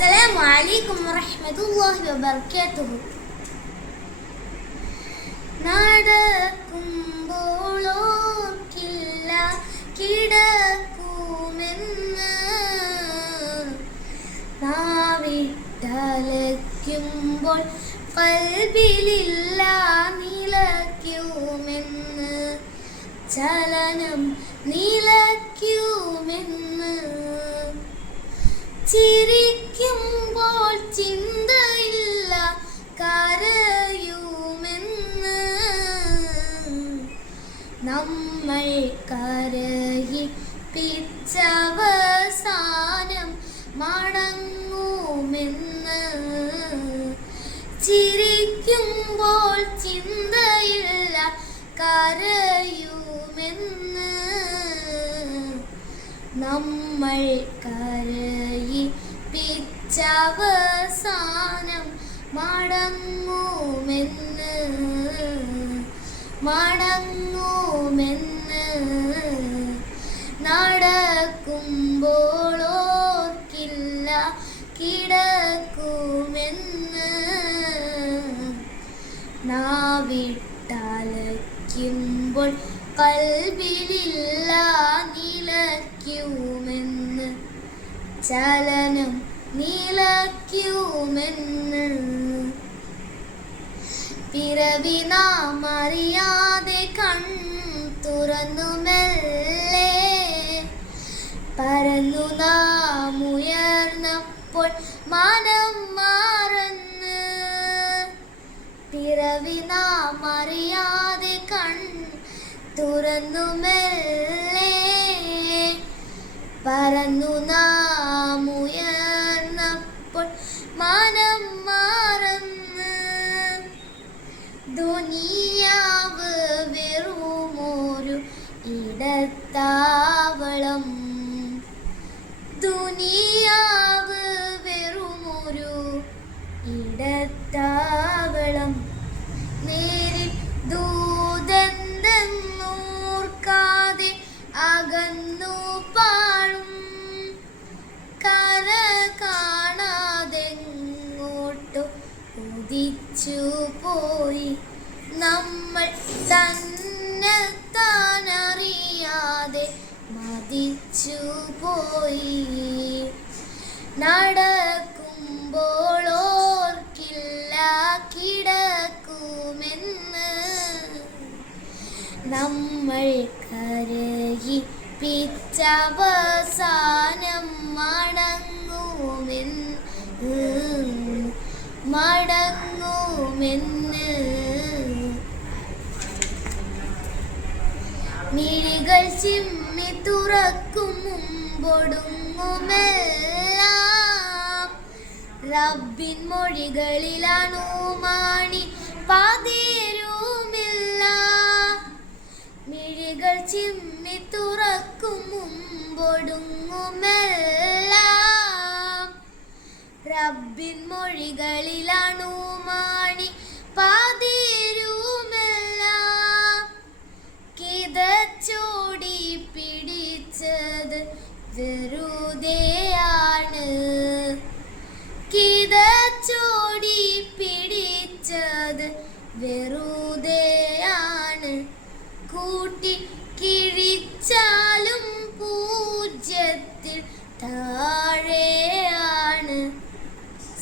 അസ്സലാമു അലൈക്കും വറഹ്മത്തുള്ളാഹി വബറകാതുഹു. നടക്കുമ്പോൾ ഓർക്കില്ല കിടക്കുമെന്ന്, നാവിട്ടലയ്ക്കുമ്പോൾ ഖൽബിലില്ല നിലയ്ക്കുമെന്ന്, ചലനം നിലയ്ക്കുമെന്ന്, ചിരിക്കുമ്പോൾ ചിന്തയില്ല കരയുമെന്ന്, നമ്മൾ കരയിപ്പിച്ചവസാനം മടങ്ങുമെന്ന്, ചിരിക്കുമ്പോൾ ചിന്തയില്ല കരയുമെന്ന്, നമ്മൾ കരയിപ്പിച്ചവസാനം മടങ്ങുമെന്ന്, മടങ്ങുമെന്ന്. നടക്കുമ്പോൾ ഓർക്കില്ല കിടക്കുമെന്ന്, നാവിട്ടലയ്ക്കുമ്പോൾ ഖൽബിലില്ല നിലയ്ക്കുമെന്ന്, ചലനം നിലയ്ക്കുമെന്ന്. പിറവി നാം അറിയാതെ കൺ തുറന്നു മെല്ലെ, പരന്നു നാം ഉയർന്നപ്പോൾ മനം മറന്ന്, പിറവി നാം അറിയാതെ കൺ തുറന്നു മെല്ലെ, പറന്നു നാം ഉയർന്നപ്പോൾ മനം മറന്ന്, ദുനിയാവ് വെറുമൊരു ഇടത്താവളം, ദുനിയാവ് വെറുമൊരു ഇടത്താവളം, നേരിൽ ദൂതന്തെന്നോർക്കാതെ അകന്നു പാഴും, കര കാണാതെങ്ങോട്ടു ഉദിച്ചു പോയി, നമ്മൾ തന്നെത്താനറിയാതെ മതിച്ചു പോയി. നടക്കുമ്പോൾ ഓർക്കില്ല കിടക്കുമെന്ന്, നമ്മൾ കരയിപ്പിച്ചവസാനം മടങ്ങുമെന്ന്, മടങ്ങുമെന്ന്. മിഴികൾ ചിമ്മി തുറക്കും മുമ്പൊടുങ്ങുമെല്ലാം, റബ്ബിൻ മൊഴികളിലാണു മാണി പതിരുമില്ല. മിഴികൾ ചിമ്മി തുറക്കും മുമ്പൊടുങ്ങുമെല്ലാം, റബ്ബിൻ മൊഴികളിലാണു മാണി പതിരുമെല്ലാം. കിതച്ചോടി പിടിച്ചത് വെറുതെയാണ്, കിതച്ചോടി പിടിച്ചത് വെറുതെയാണ്, കൂട്ടി കിഴിച്ചാലും പൂജ്യത്തിൽ താഴെയാണ്.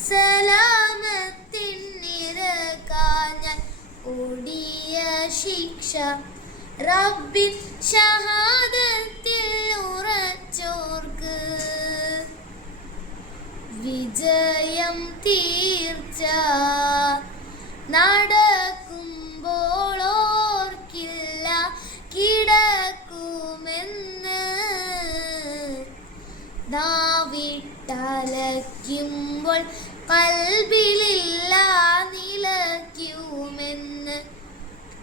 സലാമത്തിനിരക്കാഞ്ഞാൽ ഓടിയ ശിക്ഷ, റബ്ബിൻ ഷഹാദത്തിൽ ഉറച്ചോർക്ക് വിജയം തീർച്ച. നടക്കുമ്പോൾ ഓർക്കില്ല കിടക്കുമെന്ന്, നാവിട്ടലയ്ക്കുമ്പോൾ ഖൽബിലില്ല നിലയ്ക്കുമെന്ന്,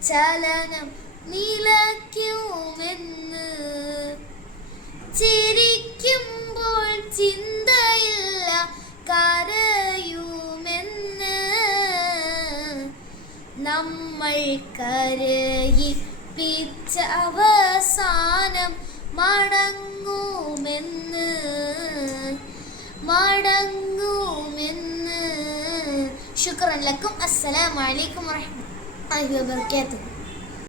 ചലനം നിലയ്ക്കുമെന്ന്, ചിരിക്കുമ്പോൾ ചിന്തയില്ല കരയുമെന്ന്, നമ്മൾ കരയിപ്പിച്ചവസാനം മടങ്ങുമെന്ന്, മടങ്ങുമെന്ന്. ശുക്രൻ ലക്കും. അസ്സലാമു അലൈക്കും വറഹ്മത്തുള്ളാഹി വബറകാതുഹു.